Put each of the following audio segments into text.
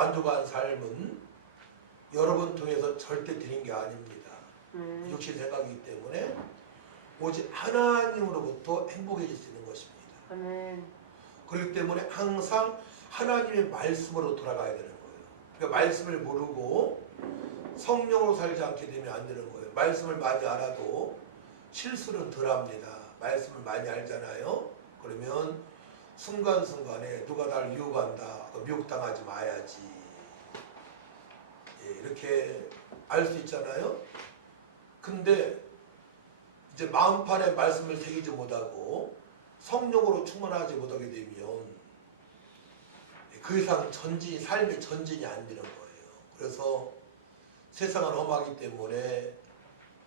만족한 삶은 여러분 통해서 절대 드린 게 아닙니다. 육신 생각이기 때문에 오직 하나님으로부터 행복해질 수 있는 것입니다. 아멘. 그렇기 때문에 항상 하나님의 말씀으로 돌아가야 되는 거예요. 그러니까 말씀을 모르고 성령으로 살지 않게 되면 안 되는 거예요. 말씀을 많이 알아도 실수는 덜 합니다. 말씀을 많이 알잖아요. 그러면 순간순간에 누가 나를 유혹한다. 미혹당하지 마야지. 예, 이렇게 알 수 있잖아요. 근데 이제 마음판에 말씀을 새기지 못하고 성령으로 충만하지 못하게 되면 그 이상 삶의 전진이 안 되는 거예요. 그래서 세상은 험하기 때문에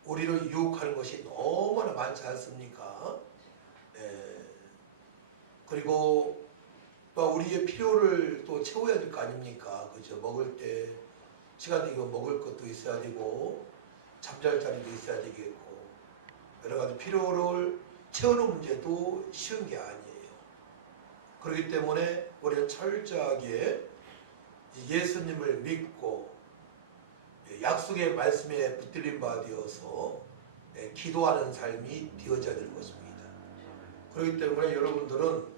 우리를 유혹하는 것이 너무나 많지 않습니까? 예. 그리고 또 우리의 필요를 또 채워야 될 거 아닙니까? 그죠? 먹을 때 시간 되면 먹을 것도 있어야 되고 잠잘 자리도 있어야 되겠고 여러 가지 필요를 채우는 문제도 쉬운 게 아니에요. 그렇기 때문에 우리는 철저하게 예수님을 믿고 약속의 말씀에 붙들린 바 되어서 기도하는 삶이 되어져야 되는 것입니다. 그렇기 때문에 여러분들은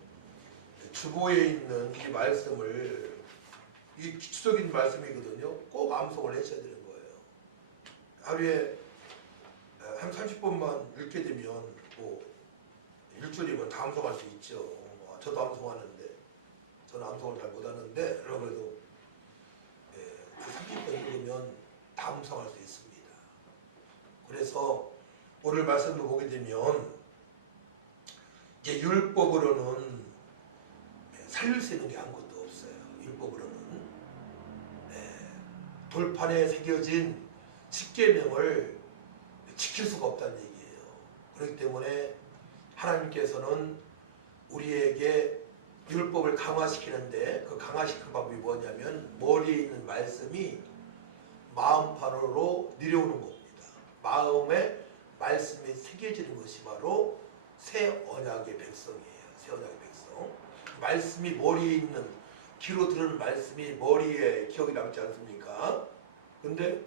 주보에 있는 이 말씀을, 이 기초적인 말씀이거든요. 꼭 암송을 하셔야 되는 거예요. 하루에 한 30번만 읽게 되면 뭐 일주일이면 다 암송할 수 있죠. 저도 암송하는데 저는 암송을 잘 못하는데 그래도 30번 읽으면 다 암송할 수 있습니다. 그래서 오늘 말씀을 보게 되면 이제 율법으로는 살릴 수 있는 게 아무것도 없어요. 율법으로는 돌판에 새겨진 십계명을 지킬 수가 없다는 얘기예요. 그렇기 때문에 하나님께서는 우리에게 율법을 강화시키는데 그 강화시키는 방법이 뭐냐면 머리에 있는 말씀이 마음판으로 내려오는 겁니다. 마음에 말씀이 새겨지는 것이 바로 새 언약의 백성이에요. 새 언약의 백성. 말씀이 머리에 있는 귀로 들은 말씀이 머리에 기억이 남지 않습니까? 근데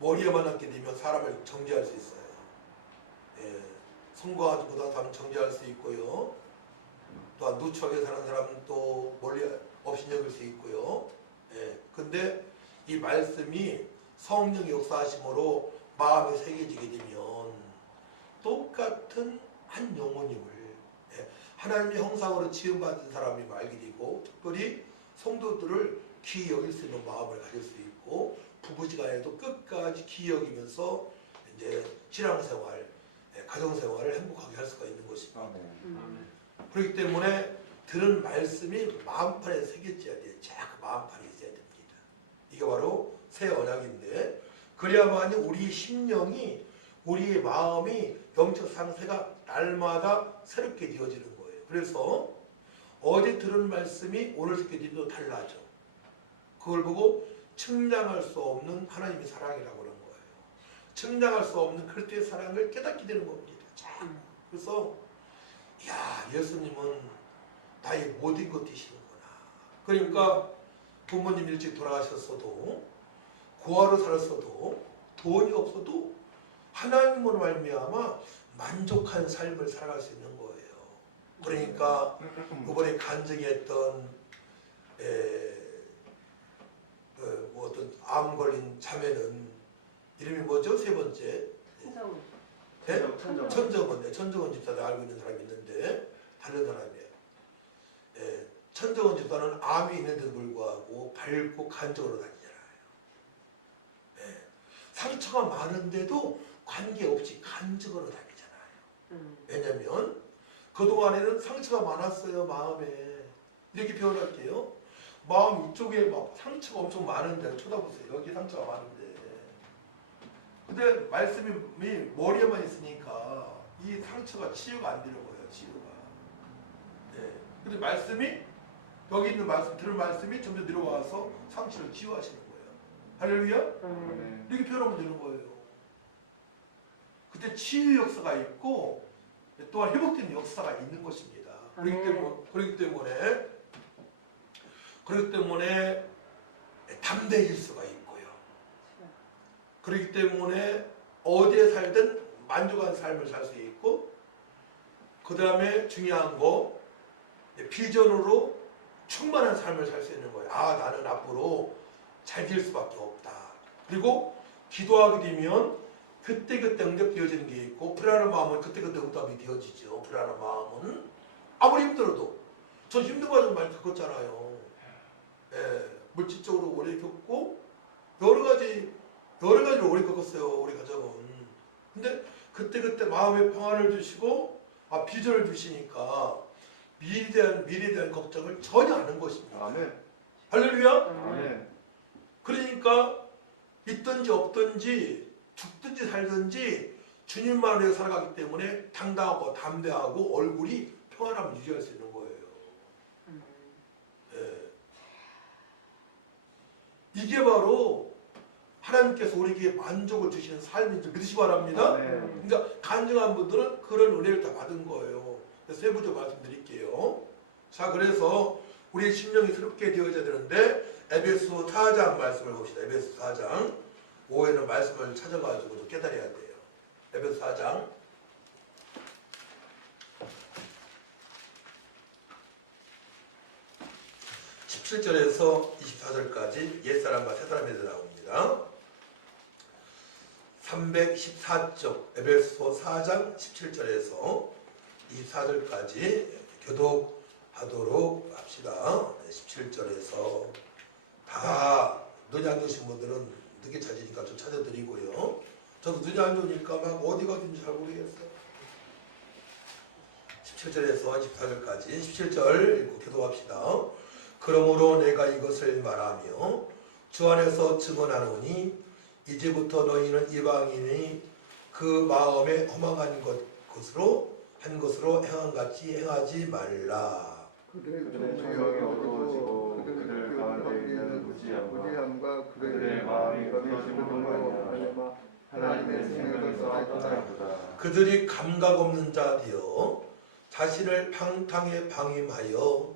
머리에만 남게 되면 사람을 정죄할 수 있어요. 성공하지 못한 사람은 정죄할 수 있고요. 또한 누추하게 사는 사람은 또 멀리 업신여길 수 있고요. 근데 이 말씀이 성령의 역사하심으로 마음에 새겨지게 되면 똑같은 한 영혼임을 하나님의 형상으로 지음받은 사람이 알게 되고 특별히 성도들을 귀히 여길 수 있는 마음을 가질 수 있고 부부지간에도 끝까지 귀히 여기면서 이제 신앙생활, 가정생활을 행복하게 할 수가 있는 것입니다. 그렇기 때문에 들은 말씀이 마음판에 새겨져야 돼요. 그 마음판에 있어야 됩니다. 이게 바로 새 언약인데 그래야만이 우리 심령이 우리의 마음이 영적 상태가 날마다 새롭게 되어지는 거예요. 그래서 어제 들은 말씀이 오늘 듣게 되면 달라져. 그걸 보고 측량할 수 없는 하나님의 사랑이라고 하는 거예요. 측량할 수 없는 그리스도의 사랑을 깨닫게 되는 겁니다. 그래서 야, 예수님은 나의 모든 것 되시는구나. 그러니까 부모님 일찍 돌아가셨어도 고아로 살았어도 돈이 없어도 하나님으로 말미암아 만족한 삶을 살아갈 수 있는 거예요. 그러니까 이번에 간증했던 뭐 어떤 암 걸린 자매는 이름이 뭐죠? 세 번째 천정원. 천정원 집사를 알고 있는 사람이 있는데 다른 사람이에요. 천정원 집사는 암이 있는데도 불구하고 밝고 간절로 다니잖아요. 상처가 많은데도 관계없이 간직으로 다니잖아요. 왜냐면 그동안에는 상처가 많았어요. 마음에. 이렇게 표현할게요. 마음 이쪽에 막 상처가 엄청 많은데 쳐다보세요. 여기 상처가 많은데 근데 말씀이 머리에만 있으니까 이 상처가 치유가 안 되는 거예요. 치유가. 근데 말씀이 여기 있는 말씀, 들은 말씀이 점점 내려와서 상처를 치유하시는 거예요. 할렐루야? 이렇게 표현하면 되는 거예요. 그때 치유 역사가 있고 또한 회복되는 역사가 있는 것입니다. 그렇기 때문에 담대해질 수가 있고요. 그렇기 때문에 어디에 살든 만족한 삶을 살 수 있고, 그 다음에 중요한 거 비전으로 충만한 삶을 살 수 있는 거예요. 아, 나는 앞으로 잘 될 수밖에 없다. 그리고 기도하게 되면 그때그때 응답되어지는 게 있고, 불안한 마음은 그때그때 응답이 되어지죠. 불안한 마음은 아무리 힘들어도, 전 힘든 과정 많이 겪었잖아요. 예, 물질적으로 오래 겪고 여러 가지를 오래 겪었어요, 우리 가족은. 근데 그때그때 마음의 평안을 주시고 비전을 주시니까 미래에 대한 걱정을 전혀 안 하는 것입니다. 아멘. 할렐루야. 아멘. 그러니까 있든지 없든지 죽든지 살든지 주님만 위해 살아가기 때문에 당당하고 담대하고 얼굴이 평안함을 유지할 수 있는 거예요. 예. 이게 바로 하나님께서 우리에게 만족을 주시는 삶인 줄 믿으시기 바랍니다. 아멘. 그러니까 간증한 분들은 그런 은혜를 다 받은 거예요. 세부적으로 말씀드릴게요. 자, 그래서 우리의 심령이 새롭게 되어져야 되는데 에베소 4장 말씀을 봅시다. 에베소 4장 5회는 말씀을 찾아가지고 깨달아야 돼요. 에베소 4장 17절에서 24절까지 옛사람과 새사람에 대해 나옵니다. 314쪽 에베소 4장 17절에서 24절까지 교독하도록 합시다. 17절에서 다 눈이 안 좋으신 분들은 늦게 찾으니까 좀 찾아드리고요. 저도 눈이 안 좋으니까 막 어디 가든지 잘 모르겠어요. 17절에서 24절까지 17절 읽고 교독합시다. 그러므로 내가 이것을 말하며 주 안에서 증언하노니 이제부터 너희는 이방인이 그 마음에 허망한 것으로 한 것으로 행함같이 행하지 말라. 그들의 총명이 어두워지고 그들 가운데 있는 무지함과 그들의 마음이 거짓으로 하나님의 생명에서 떠나보다. 그들이 감각 없는 자되어 자신을 방탕에 방임하여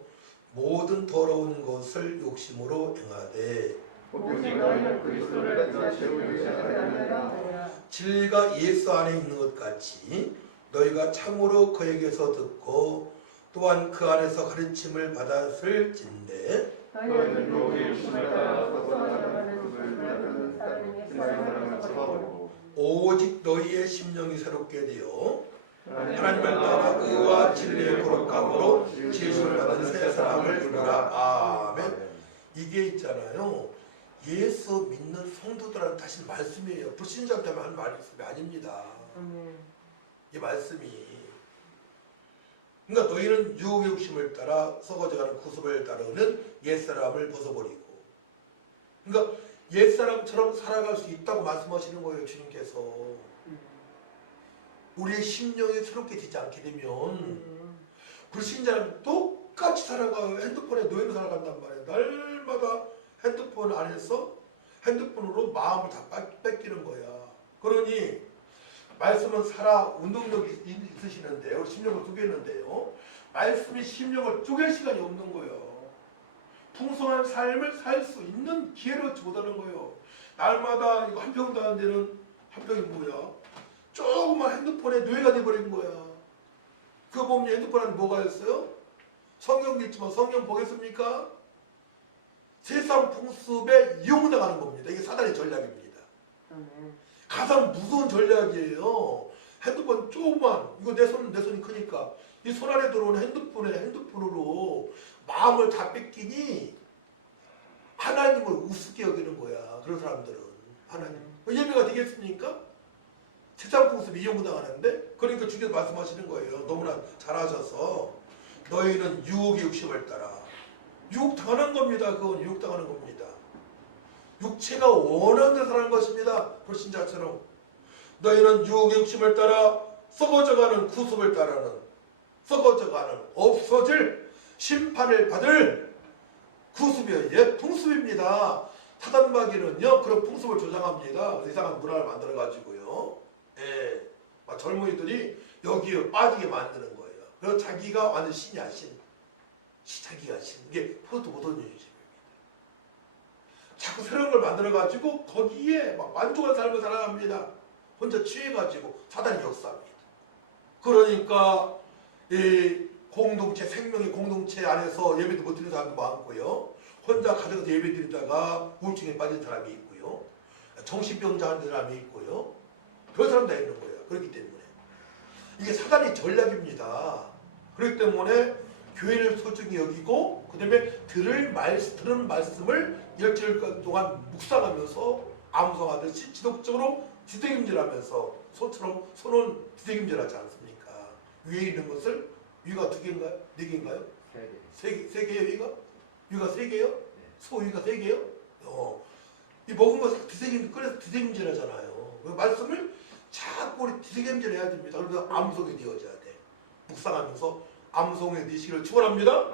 모든 더러운 것을 욕심으로 행하되 오직 너희는 그리스도를 같이 세우지 아니하느냐. 진리가 예수 안에 있는 것 같이 너희가 참으로 그에게서 듣고 또한 그 안에서 가르침을 받았을진대 너희는 욕의 욕심을 따라 썩어나가는 것을 따르는 사람을 쳐버리고 오직 너희의 심령이 새롭게 되어 하나님을 따라 의와 진리의 거룩함으로 지으심을 받은 새 사람을 입으라. 아멘. 이게 있잖아요. 예수 믿는 성도들한테 다시 말씀이에요. 불신자한테만 하는 말씀이 아닙니다. 이 말씀이. 그러니까 너희는 유혹의 욕심을 따라 썩어져가는 구습을 따르는 옛사람을 벗어버리고, 그러니까 옛사람처럼 살아갈 수 있다고 말씀하시는 거예요. 주님께서. 우리의 심령이 새롭게 되지 않게 되면 불신자는 똑같이 살아가요. 핸드폰에 노예로 살아간단 말이에요. 날마다 핸드폰 안에서 핸드폰으로 마음을 다 뺏기는 거야. 그러니 말씀은 살아 운동력이 있으시는데 우리 심령을 쪼개는데요. 말씀이 심령을 쪼갤 시간이 없는 거예요. 풍성한 삶을 살 수 있는 기회를 얻지 못하는 거예요. 날마다 이거 한 평도 안 되는 한 평이 뭐야? 조그만 핸드폰에 노예가 돼버린 거야. 그거 보면 핸드폰 안에 뭐가 있어요? 성경도 있지만 성경 보겠습니까? 세상 풍습에 이용당하는 겁니다. 이게 사단의 전략입니다. 가장 무서운 전략이에요. 핸드폰 조그만, 이거 내 손이 크니까 이 손 안에 들어오는 핸드폰으로 마음을 다 뺏기니 하나님을 우습게 여기는 거야. 그런 사람들은 하나님 예배가 되겠습니까? 세상 풍습이 이용당하는데, 그러니까 주께서 말씀하시는 거예요. 너무나 잘하셔서 너희는 유혹의 욕심을 따라. 유혹당하는 겁니다. 그건 유혹당하는 겁니다. 육체가 원하는 대로 사는 것입니다. 불신자처럼. 너희는 유혹의 욕심을 따라 썩어져가는 구습을 따르는, 썩어져가는 없어질 심판을 받을 구습이에요. 옛 풍습입니다. 사단마귀는요 그런 풍습을 조장합니다. 이상한 문화를 만들어가지고요. 예, 젊은이들이 여기에 빠지게 만드는 거예요. 그래서 자기가 완전 신이야, 신. 자기가 신. 이게 포도도 못하는 일입니다. 자꾸 새로운 걸 만들어가지고 거기에 막 만족한 삶을 살아갑니다. 혼자 취해가지고 사단이 역사합니다. 그러니까 이 공동체, 생명의 공동체 안에서 예배도 못 드리는 사람도 많고요. 혼자 가정에서 예배 드리다가 우울증에 빠진 사람이 있고요. 정신병자 하는 사람이 있고요. 그런 사람 다 있는 거예요. 그렇기 때문에 이게 사단의 전략입니다. 그렇기 때문에 교회를 소중히 여기고 그 다음에 들은 말씀을 일주일 동안 묵상하면서 암송하듯이 지속적으로 뒤새김질하면서 소처럼 손은 뒤새김질하지 않습니까? 위에 있는 것을 위가 2개인가요? 4개인가요? 3개예요 위가? 위가 3개요? 소위가 3개요? 이 먹은 것을 그래서 뒤새김질하잖아요. 그 말씀을 자꾸 우리 뒤새김질해야 됩니다. 그래서 암송이 되어져야 돼. 묵상하면서 암송의 되시기를 축원합니다.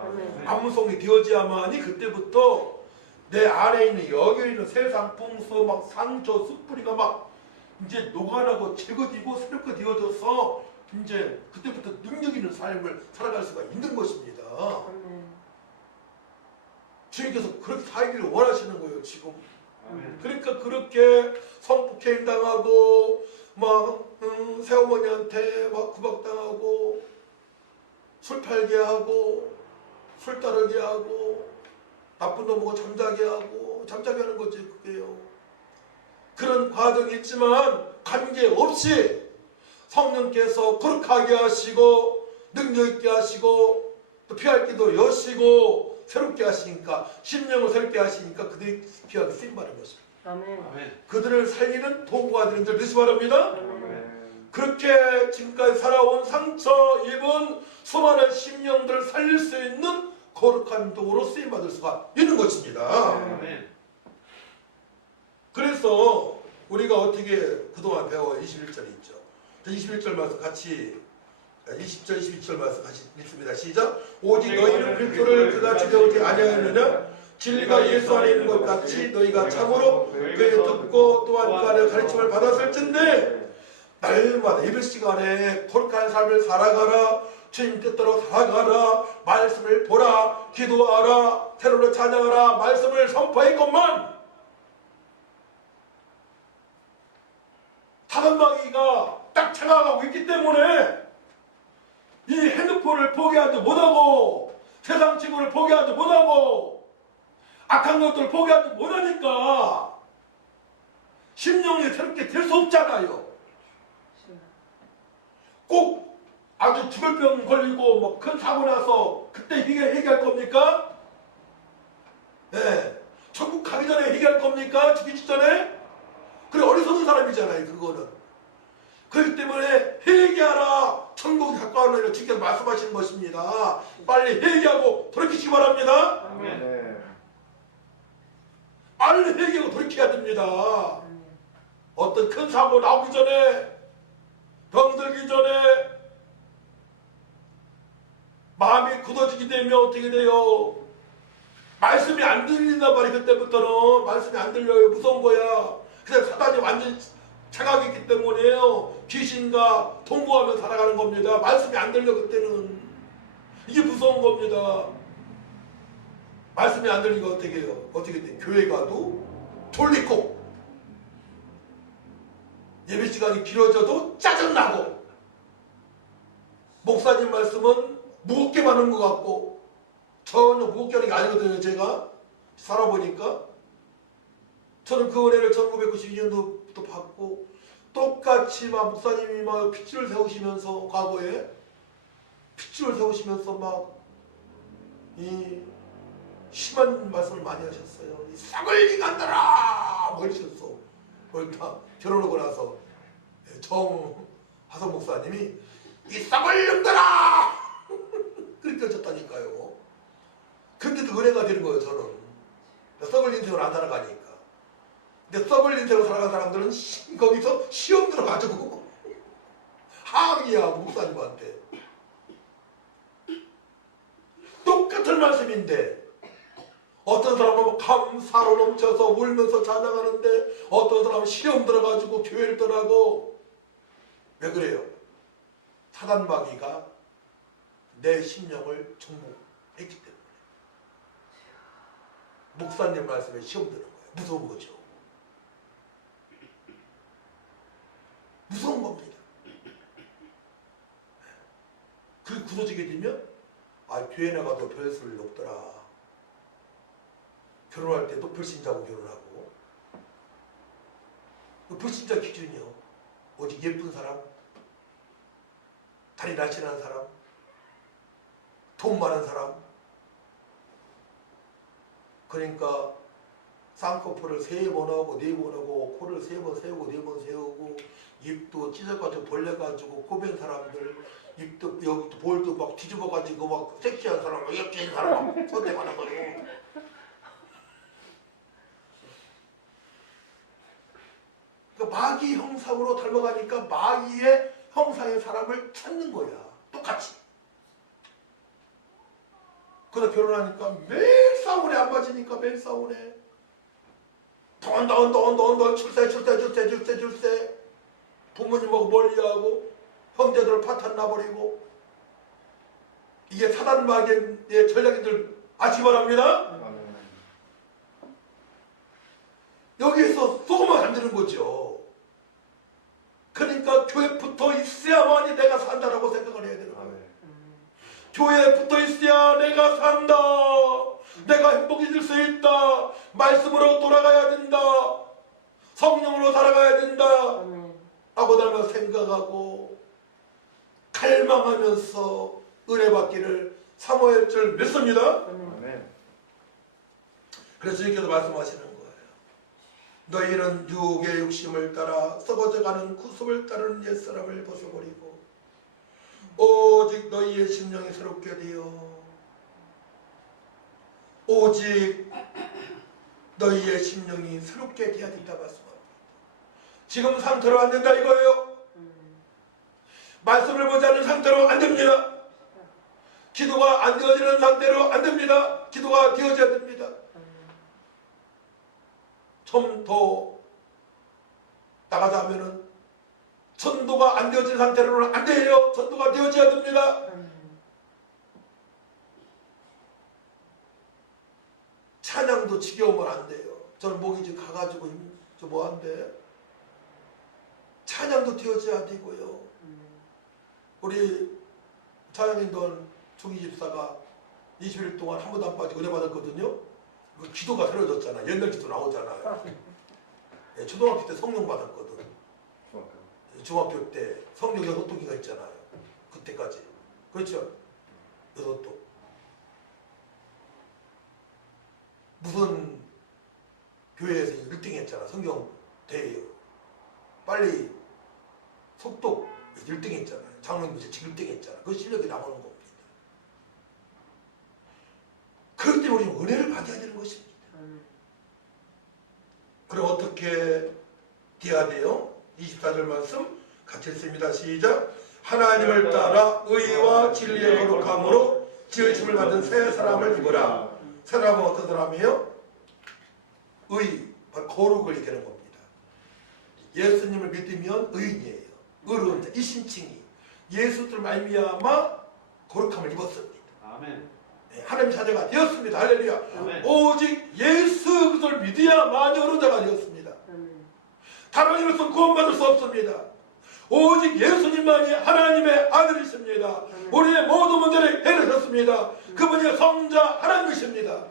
암송이 되어져야만이 그때부터 내 안에 있는 여기 있는 세상 풍수 막 상처 숯불이가 막 이제 녹아나고 제거되고 새롭게 되어져서 이제 그때부터 능력 있는 삶을 살아갈 수가 있는 것입니다. 주님께서 그렇게 살기를 원하시는 거예요 지금. 그러니까 그렇게 성폭행 당하고 막 새어머니한테 막 구박당하고 술 팔게 하고 술 따르게 하고 나쁜 놈하고 잠자게 하는 거지 그게요. 그런 과정이 있지만 관계없이 성령께서 거룩하게 하시고 능력 있게 하시고 또 피할 길도 여시고 새롭게 하시니까 심령을 새롭게 하시니까 그들이 귀하게 쓰임받는 것입니다. 아멘. 그들을 살리는 도구가 되는 줄 믿으시 바랍니다. 그렇게 지금까지 살아온 상처 입은 수많은 심령들을 살릴 수 있는 거룩한 도구로 쓰임받을 수가 있는 것입니다. 그래서 우리가 어떻게 그동안 배워 21절이 있죠. 21절 말씀 같이 20절 22절 말씀 같이 읽습니다. 시작. 오직 너희는 그리스도를 그같이 배우지 아니하였느냐 진리가 예수 안에 있는 것 같이 너희가 참으로 그에 듣고 또한 그 안에 가르침을 받았을진데 날마다 예배 시간에 거룩한 삶을 살아가라. 주님 뜻대로 살아가라. 말씀을 보라. 기도하라. 새로로 찬양하라. 말씀을 선포했건만 사단마귀가 딱 장악하고 있기 때문에 이 핸드폰을 포기하지 못하고 세상 친구를 포기하지 못하고 악한 것들을 포기하지 못하니까 심령이 새롭게 될 수 없잖아요. 꼭 아주 죽을 병 걸리고 뭐 큰 사고 나서 그때 해결할 겁니까? 네. 천국 가기 전에 해결할 겁니까? 죽기 직전에? 그래 어리석은 사람이잖아요 그거는. 그렇기 때문에 회개하라. 천국이 가까운 너희를 주께서 말씀하시는 것입니다. 빨리 회개하고 돌이키시기 바랍니다. 빨리 회개하고 돌이켜야 됩니다. 어떤 큰 사고 나오기 전에 병들기 전에 마음이 굳어지게 되면 어떻게 돼요? 말씀이 안 들린단 말이야. 그때부터는 말씀이 안 들려요. 무서운 거야. 그래서 사단이 완전히 장악했기 때문에요. 귀신과 동무하며 살아가는 겁니다. 말씀이 안 들려 그때는. 이게 무서운 겁니다. 말씀이 안 들리니까 어떻게 해요? 어떻게 돼? 교회 가도 졸리고 예배 시간이 길어져도 짜증나고 목사님 말씀은 무겁게 받는 것 같고 전혀 무겁게 하는 게 아니거든요. 제가 살아보니까 저는 그 은혜를 1992년도부터 받고 똑같이 막 목사님이 막 핏줄을 세우시면서 과거에 핏줄을 세우시면서 막 이 심한 말씀을 많이 하셨어요. 이 싹을 인간들아 뭐 이러셨어. 그러니까 결혼하고 나서 정하성 목사님이 이 싹을 놈들아 그렇게 하셨다니까요. 근데도 은혜가 되는 거예요. 저는 썩을 인생을 안 살아가니까. 근데 썩을 인생으로 살아간 사람들은 거기서 시험 들어가지고 항의야 목사님한테. 똑같은 말씀인데 어떤 사람은 감사로 넘쳐서 울면서 찬양하는데 어떤 사람은 시험 들어가지고 교회를 떠나고. 왜 그래요? 사단마귀가 내 심령을 정복했기 때문에. 목사님 말씀에 시험 드는 거예요. 무서운 거죠. 무서운 겁니다. 그렇게 굳어지게 되면 교회 나가도 별 소리 없더라. 결혼할 때도 불신자고 결혼하고. 불신자 기준이요. 오직 예쁜 사람, 다리 날씬한 사람, 돈 많은 사람. 그러니까 쌍꺼풀을 3번 하고 4번 하고 코를 3번 세우고 4번 세우고 입도 찢어가지고 벌려가지고 꼬맨 사람들, 입도 여기 볼도 막 뒤집어가지고 막 섹시한 사람, 이렇게 있는 사람 막 선택하는 거예요. 그러니까 마귀 형상으로 닮아가니까 마귀의 형상의 사람을 찾는 거야. 똑같이. 그러다 결혼하니까 매일 싸우네. 안 맞으니까 매일 싸우네. 돈 출세 부모님하고 멀리하고 형제들을 파탄 나버리고. 이게 사단 마귀의 전략인들 아시기 바랍니다. 여기에서 쏘면 안 되는 거죠. 그러니까 교회 붙어 있어야만이 내가 산다라고 생각을 해야 되는 거예요. 교회에 붙어 있어야 내가 산다. 내가 행복해질 수 있다. 말씀으로 돌아가야 된다. 성령으로 살아가야 된다. 라고 나면 생각하고 갈망하면서 은혜받기를 사모할 줄 믿습니다. 그래서 주님께서 말씀하시는 거예요. 너희는 육의 욕심을 따라 썩어져가는 구습을 따르는 옛사람을 벗어버리고 오직 너희의 심령이 새롭게 되어 오직 너희의 심령이 새롭게 되어야 된다 말씀합니다. 지금 상태로 안 된다 이거예요. 말씀을 보지 않는 상태로 안 됩니다. 기도가 안 되어지는 상태로 안 됩니다. 기도가 되어져야 됩니다. 좀 더 나가자 하면은 전도가 안 되어진 상태로는 안 돼요. 전도가 되어져야 됩니다. 찬양도 지겨우면 안 돼요. 저는 목이 지금 가가지고 저 뭐한데 찬양도 되어져야 되고요. 우리 찬양인던 종이 집사가 20일 동안 한 번도 안 빠지고 은혜 받았거든요. 그 기도가 새로워졌잖아. 옛날 기도 나오잖아요. 예, 초등학교 때 성령 받았거든. 중학교 때 성령 6동기가 있잖아요. 그때까지. 그렇죠? 6동. 무슨 교회에서 1등 했잖아. 성경 대회요. 빨리 속독 1등 했잖아요. 장로님이 1등 했잖아. 그 실력이 나오는 겁니다. 그렇기 때문에 우리는 은혜를 받아야 되는 것입니다. 그럼 어떻게 돼야 돼요? 24절 말씀 같이 읽습니다. 시작. 하나님을 따라 의와 진리의 거룩함으로 지으심을 받은 새 사람을 입어라. 새 사람은 어떤 사람이에요? 의, 바로 거룩을 얘기하는 겁니다. 예수님을 믿으면 의인이에요. 의로운 자, 이 신칭이 예수를 말미암아 거룩함을 입었습니다. 아멘. 하나님 자녀가 되었습니다. 할렐루야. 아멘. 오직 예수 그리스도를 믿어야만이 어른 자가 되었습니다. 다른 이로서 구원받을 수 없습니다. 오직 예수님만이 하나님의 아들이십니다. 우리의 모든 문제를 해결하셨습니다. 그분이 성자 하나님이십니다.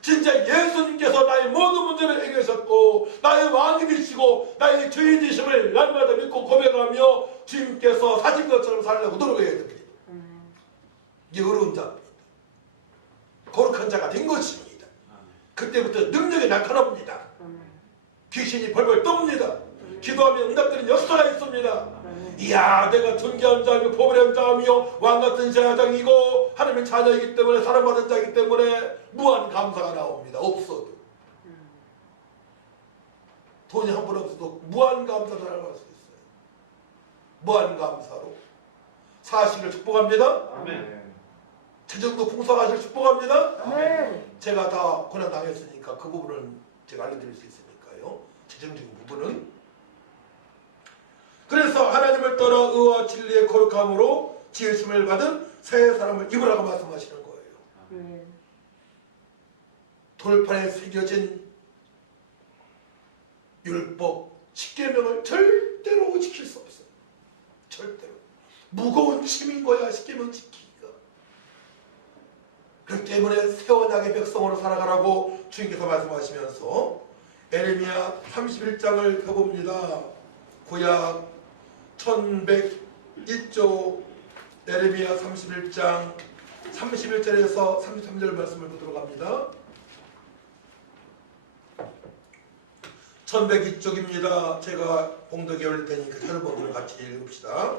진짜 예수님께서 나의 모든 문제를 해결하셨고 나의 왕이 되시고 나의 주인 되심을 날마다 믿고 고백하며 주님께서 사신 것처럼 살려고 노력해야 됩니다. 이게 어려운 자입니다. 거룩한 자가 된 것입니다. 그때부터 능력이 나타납니다. 귀신이 벌벌 떱니다. 기도하면 응답되는 역사가 있습니다. 이야, 내가 존귀한 자며 보배한 자며 왕같은 제사장이고 하나님의 자녀이기 때문에 사랑받은 자이기 때문에 무한 감사가 나옵니다. 없어도 돈이 한 푼 없어도 무한 감사를 할 수 있어요. 무한 감사로 사식을 축복합니다. 아멘. 재정도 풍성하실 축복합니다. 아멘. 제가 다 고난 당했으니까 그 부분은 제가 알려드릴 수 있으니까요. 재정적인 부분은. 그래서 하나님을 따라 의와 진리의 거룩함으로 지으심을 받은 새 사람을 입으라고 말씀하시는 거예요. 돌판에 새겨진 율법 10계명을 절대로 지킬 수 없어요. 절대로. 무거운 짐인 거야 10계명 지키기가. 그렇기 때문에 새 언약의 백성으로 살아가라고 주님께서 말씀하시면서 에레미야 31장을 펴봅니다. 구약 1101조 에레미야 31장 31절에서 33절 말씀을 보도록 합니다. 1102쪽입니다. 제가 봉독에 올릴 테니까 여러분들 같이 읽읍시다.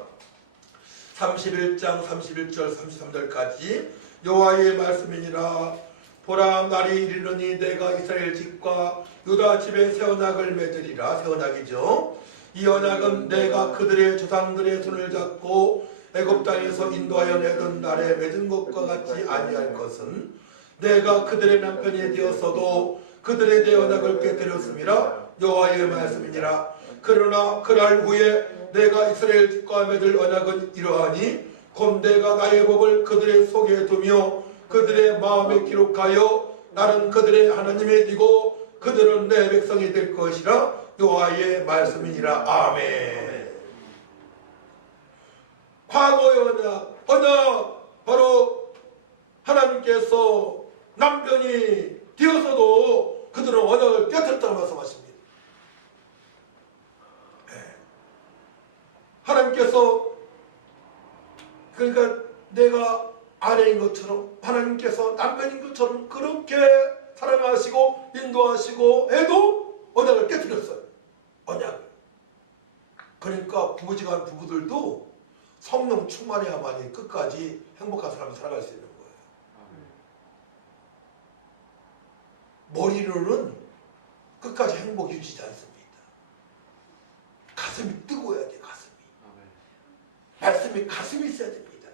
31장 31절 33절까지 여호와의 말씀이니라. 보라, 날이 이르노니 내가 이스라엘 집과 유다 집에 새 언약을 맺으리라. 새 언약이죠. 이 언약은 내가 그들의 조상들의 손을 잡고 애굽 땅에서 인도하여 내던 날에 맺은 것과 같이 아니할 것은 내가 그들의 남편이 되었어도 그들의 내 언약을 깨뜨렸음이라. 여호와의 말씀이니라. 그러나 그날 후에 내가 이스라엘 집과 맺을 언약은 이러하니 곧 내가 나의 법을 그들의 속에 두며 그들의 마음에 기록하여 나는 그들의 하나님이 되고 그들은 내 백성이 될 것이라. 여호와의 말씀이니라. 아멘. 과거의 언약 바로 하나님께서 남편이 되어서도 그들은 언약을 깨뜨렸다고 말씀하십니다. 하나님께서 그러니까 내가 아내인 것처럼 하나님께서 남편인 것처럼 그렇게 사랑하시고 인도하시고 해도 언약을 깨뜨렸어요. 언약을. 그러니까 부부지간 부부들도 성령 충만해야만이 끝까지 행복한 삶을 살아갈 수 있는 거예요. 머리로는 끝까지 행복 유지지 않습니다. 가슴이 뜨거워야 돼. 가슴이. 말씀이 가슴이 있어야 됩니다.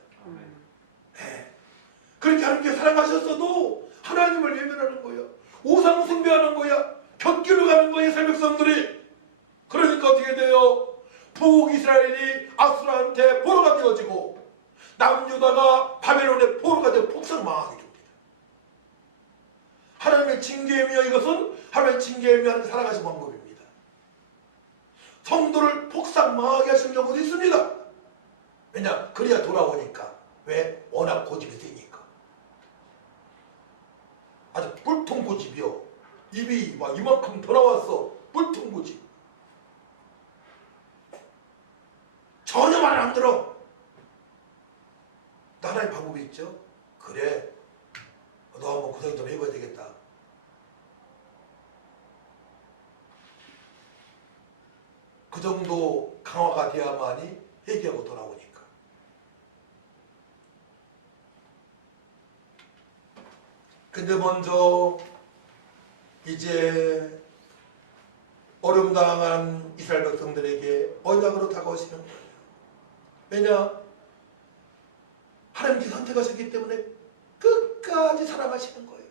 네. 그렇게 하나님께 사랑하셨어도 하나님을 외면하는 거예요. 우상 숭배하는 거야. 곁길로 가는 거예요. 이스라엘 백성들이. 그러니까 어떻게 돼요? 북이스라엘이 아수라한테 포로가 되어지고 남유다가 바벨론의 포로가 되어 폭삭망하게 됩니다. 하나님의 징계이며 이것은 하나님의 징계이며 하나님 살아가신 방법입니다. 성도를 폭삭망하게 하시는 경우도 있습니다. 왜냐? 그래야 돌아오니까. 왜? 워낙 고집이 세니까. 아주 뿔통 고집이요. 입이 막 이만큼 더 나왔어. 뿔통 고집. 전혀 말 안 들어. 하나의 방법이 있죠. 그래, 너 한번 고생 좀 해봐야 되겠다. 그 정도 강화가 돼야만이 회개하고 돌아오니까. 근데 먼저 이제 어려움 당한 이스라엘 백성들에게 언약으로 다가오시는 거예요. 왜냐? 하나님께 선택하셨기 때문에 끝까지 사랑하시는 거예요.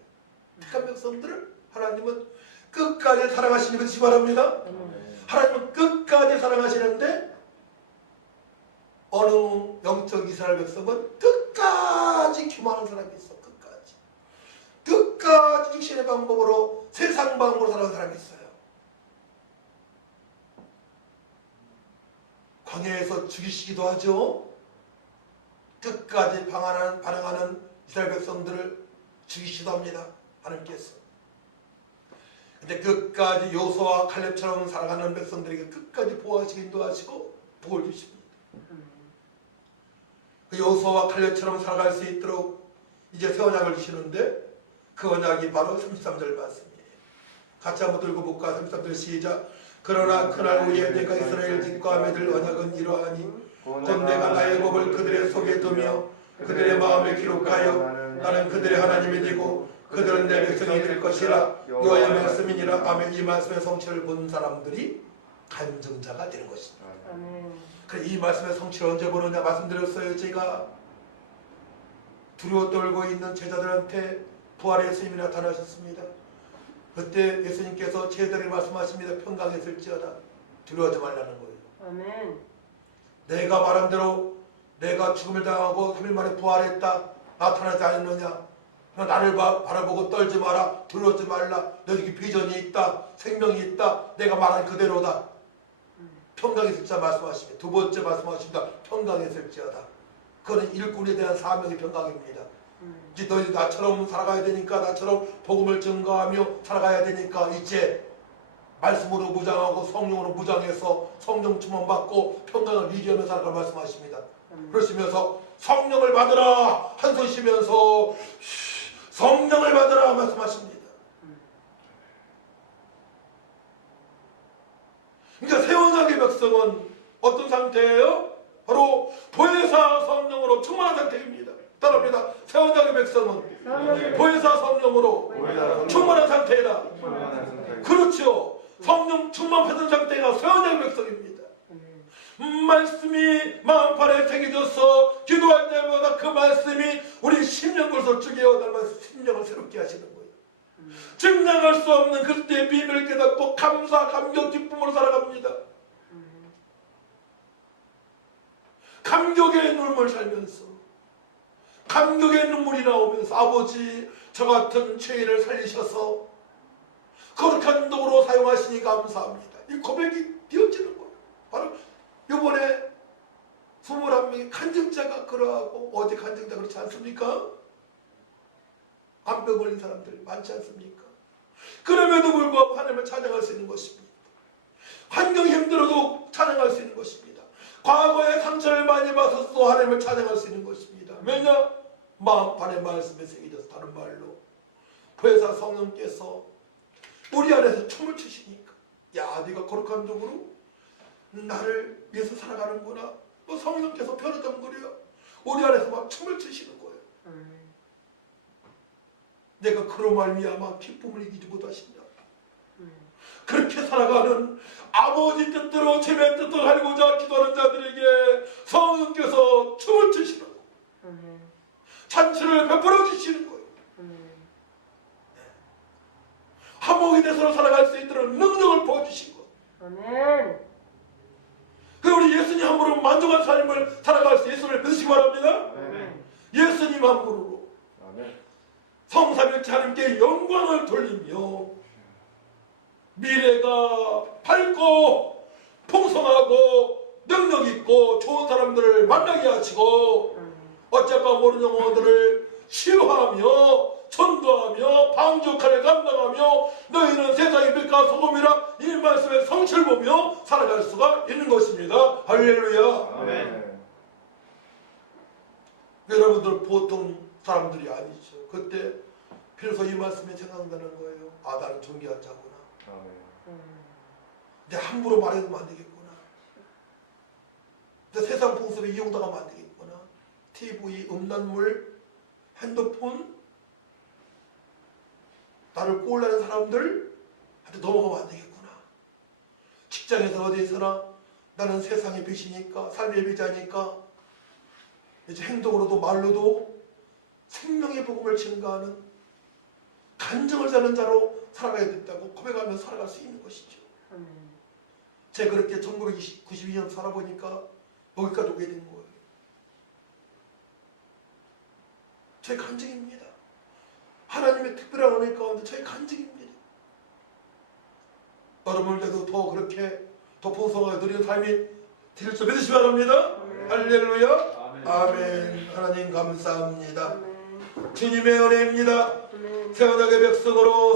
택한 백성들을 하나님은 끝까지 사랑하시는 것이 바랍니다. 하나님은 끝까지 사랑하시는데 어느 영적 이스라엘 백성은 끝까지 기만하는 사람이 있어. 끝까지 육신의 방법으로 세상 방법으로 살아가는 사람이 있어요. 광야에서 죽이시기도 하죠. 끝까지 반항하는 이스라엘 백성들을 죽이시기도 합니다. 하나님께서. 근데 끝까지 요수와 칼렙처럼 살아가는 백성들에게 끝까지 보호하시고 인도하시고 복을 주십니다. 그 요수와 칼렙처럼 살아갈 수 있도록 이제 새 언약을 주시는데 그 언약이 바로 33절 말씀이에요. 같이 한번 들고 볼까? 33절 시작. 그러나 그날 후에 내가 이스라엘 집과 맺을 언약은 이러하니 곧 내가 나의 법을 그들의 속에 두며 그들의 마음에 기록하여 나는 그들의 하나님이 되고 그들은 내 백성이 될 것이라. 여호와의 말씀이니라. 아멘. 이 말씀의 성취를 본 사람들이 간증자가 되는 것입니다. 그래, 이 말씀의 성취를 언제 보느냐 말씀드렸어요. 제가 두려워 떨고 있는 제자들한테 부활의 예수님이 나타나셨습니다. 그때 예수님께서 제자들에게 말씀하십니다. 평강했을지어다. 두려워하지 말라는 거예요. 아멘. 내가 말한 대로 내가 죽음을 당하고 3일 만에 부활했다. 나타나지 않느냐. 나를 바라보고 떨지 마라, 두려워하지 말라. 너에게 비전이 있다, 생명이 있다. 내가 말한 그대로다. 평강이 있을지어다 말씀하십니다. 두 번째 말씀하십니다. 평강이 있을지어다. 그거는 일꾼에 대한 사명의 평강입니다. 이제 너희들 나처럼 살아가야 되니까, 나처럼 복음을 증거하며 살아가야 되니까 이제 말씀으로 무장하고 성령으로 무장해서 성령 충만받고 평강을 유지하며 살아갈 말씀하십니다. 그러시면서 성령을 받으라 한 손 쉬면서 성령을 받으라 말씀하십니다. 그러니까 새 언약의 백성은 어떤 상태예요? 바로 보혜사 성령으로 충만한 상태입니다. 따라합니다. 새 언약의 백성은 보혜사 성령으로 충만한 상태이다. 그렇죠. 성령 충만받은 상태가 새 언약의 백성입니다. 말씀이 마음판에 새겨져서 기도할 때마다 그 말씀이 우리 심령 곳을 죽여 닮아서 심령을 새롭게 하시는 거예요. 증량할 수 없는 그때의 비밀을 깨닫고 감사, 감격, 기쁨으로 살아갑니다. 감격의 눈물 살면서 감격의 눈물이 나오면서 아버지 저 같은 죄인을 살리셔서 거룩한 도구로 사용하시니 감사합니다. 이 고백이 되어지는 거예요. 바로 이번에 21명의 간증자가 그러하고 어제 간증자 그렇지 않습니까? 암병 걸린 사람들 많지 않습니까? 그럼에도 불구하고 하나님을 찬양할 수 있는 것입니다. 환경이 힘들어도 찬양할 수 있는 것입니다. 과거에 상처를 많이 받아서도 하나님을 찬양할 수 있는 것입니다. 왜냐? 마음판에 말씀에 새겨져서 다른 말로 보혜사 성령께서 우리 안에서 춤을 추시니까 야 네가 거룩한 종으로 나를 위해서 살아가는구나. 성령께서 편하장거려 우리 안에서 막 춤을 추시는 거예요. 내가 그로 말미암아 기쁨을 이기지 못하신다. 그렇게 살아가는 아버지 뜻대로 제의 뜻을 하고자 기도하는 자들에게 성령께서 춤을 추시는 거예요. 잔치를 베풀어 주시는 거예요. 화목이 돼서 살아갈 수 있도록 능력을 부어주신 거예요. 아멘. 그 우리 예수님 함으로 만족한 삶을 살아갈 수 예수를 믿으시기 바랍니다. 아멘. 예수님 함으로 성삼일체 하나님께 영광을 돌리며 미래가 밝고 풍성하고 능력 있고 좋은 사람들을 만나게 하시고 어쩔까 모르는 영혼들을 치유하며 전도하며 방주 역할을 감당하며 너희는 세상의 빛과 소금이라 이 말씀의 성취를 보며 살아갈 수가 있는 것입니다. 할렐루야. 아멘. 여러분들 보통 사람들이 아니죠. 그때 비로소 이 말씀이 생각나는 거예요. 아 나는 존귀한 자구나. 근데 함부로 말해도 안 되겠구나. 근데 세상 풍습에 이용당하면 안 되겠구나. TV, 음란물, 핸드폰 나를 꼬으려는 사람들한테 넘어가면 안 되겠구나. 직장에서 어디에서나 나는 세상의 빛이니까 삶의 빛이니까 이제 행동으로도 말로도 생명의 복음을 증거하는 간증을 사는 자로 살아가야 된다고 고백하면서 살아갈 수 있는 것이죠. 제가 그렇게 1992년 살아보니까 여기까지 오게 된 거예요. 제 간증입니다. 하나님의 특별한 은혜 가운데 저의 간증입니다. 여러분들도 더 그렇게 더 풍성하게 누리는 삶이 될 줄 믿으시기 바랍니다. 할렐루야. 아멘. 하나님 감사합니다. 주님의 은혜입니다. 새 언약의 백성으로